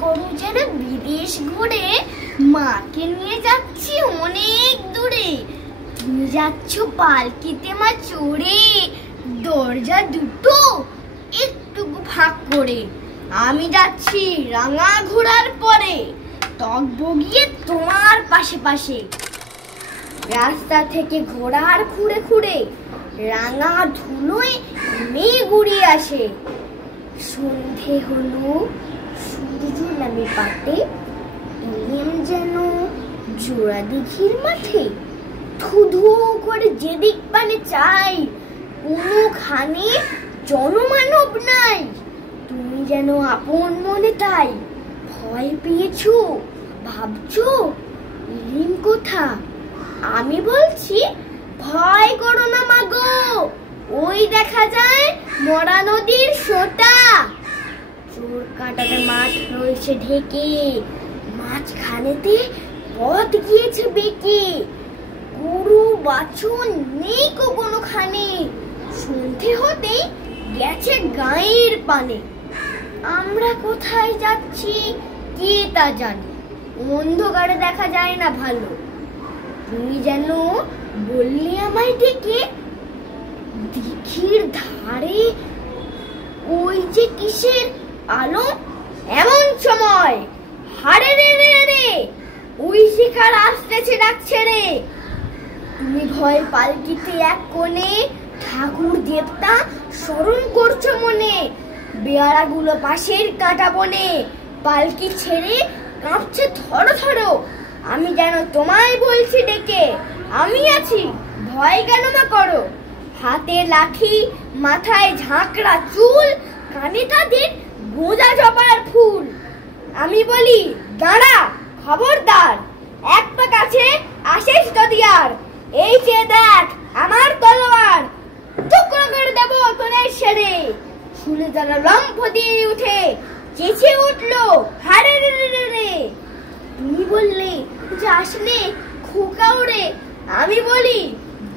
করো যেন বিদেশ ঘুরে মাকে নিয়ে যাচ্ছি অনেক দূরে। তুমি যাচ্ছ পালকিতে মা চড়ে, দরজা দুটো একটু ফাঁক করে। আমি যাচ্ছি রাঙা ঘোড়ার পরে, টক বগিয়ে তোমার পাশে পাশে। রাস্তা থেকে ঘোড়ার খুঁড়ে খুঁড়ে রাঙা ধুলোয় মেয়ে গুড়িয়ে আসে। সন্ধে হলো, সূর্য নামে পাটে, এলেম যেন জোড়া দিঘির মাঠে। ধুধু করে যেদিক পানে চাই, কোনোখানে জনমানব নাই। তুমি যেন আপন মনে তাই ভয় পেয়েছো, ভাবছো এলিম কোথা? আমি বলছি ভয় করো না মাগো, ওই দেখা যায় মরা নদীর সোঁটা। চোর কাঁটাতে মাঠ রয়েছে ঢেকে, মাঝখানেতে পথ গিয়েছে বেঁকে। গরু বাছুর নেই কোনোখানে, সন্ধে হতেই গেছে গায়ের পানে। আমরা কোথায় যাচ্ছি কে তা জানে, অন্ধকারে দেখা যায় না ভালো। তুমি যেন বললে আমায় ডেকে, দিঘির ধারে ওই যে কিসের আলো? এমন সময় হারে রে রে রে, ওই শিখার আসতেছে ডাকছে রে। তুমি ভয় পালকিতে এক কোণে ঠাকুর দেবতা স্মরণ করছো মনে। বেয়ারাগুলো পাশের কাঁটা বনে পালকি ছেড়ে কাঁপছে থরো থরো। আমি যেন তোমায় বলছি ডেকে, আমি আছি ভয় কেন না করো। হাতে লাঠি, মাথায় ঝাঁকড়া চুল, কানে তাদের গোঁজা জবার ফুল। আমি বলি দাঁড়া খবরদার, এক পা কাছে আসিস যদি আর। এই যে দেখ আমার তলোয়ার, টুকরো করে দেবো তোদের সেরে। শুনে যারা লম্ফ দিয়ে উঠে চেঁচিয়ে উঠলো হারে রে রে রে। তুমি বললে যে আসলে খোকা উড়ে, আমি বলি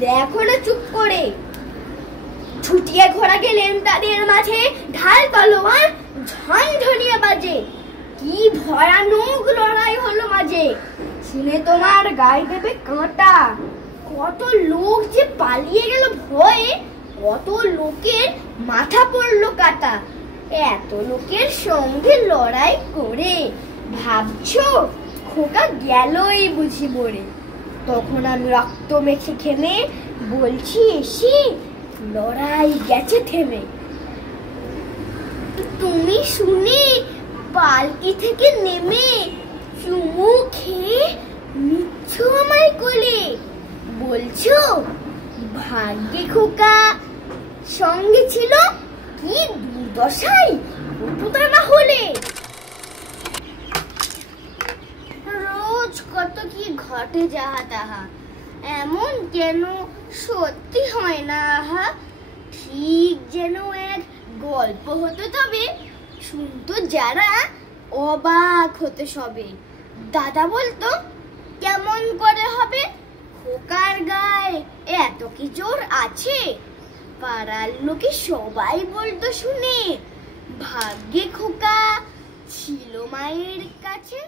দেখো না চুপ করে। ছুটিয়ে ঘোড়া গেলেন তাদের মাঝে, ঢাল তলোয়ার ঝনঝনিয়ে বাজে। কি ভয়ানক লড়াই হলো মাঝে, শুনে তোমার গায়ে দেবে কাঁটা। কত লোক যে পালিয়ে গেল ভয়ে, কত লোকের মাথা পড়লো কাটা। এত লোকের সঙ্গে লড়াই করে ভাবছো খোকা গেলই বুঝি মরে। তখন আমি রক্ত মেখে খেমে বলছি এসে, লড়াই গেছে থেমে। তুমি শুনে পালকি থেকে নেমে চুমু খেয়ে নিচ্ছ আমায় কোলে, বলছো ভাগ্যে খোকা সঙ্গে ছিল, কি দুর্দশাই হতো তা না হলে। রোজ কত কি ঘটে যাহা তাহা, এমন কেন সত্যি হয় না আহা। ঠিক যেন এক গল্প হতো, তবে শুনতো যারা অবাক হতো সবে। দাদা বলতো কেমন করে হবে, খোকার গায়ে এত কি জোর আছে। পাড়ার লোকে সবাই বলতো শুনে, ভাগ্যে খোকা ছিল মায়ের কাছে।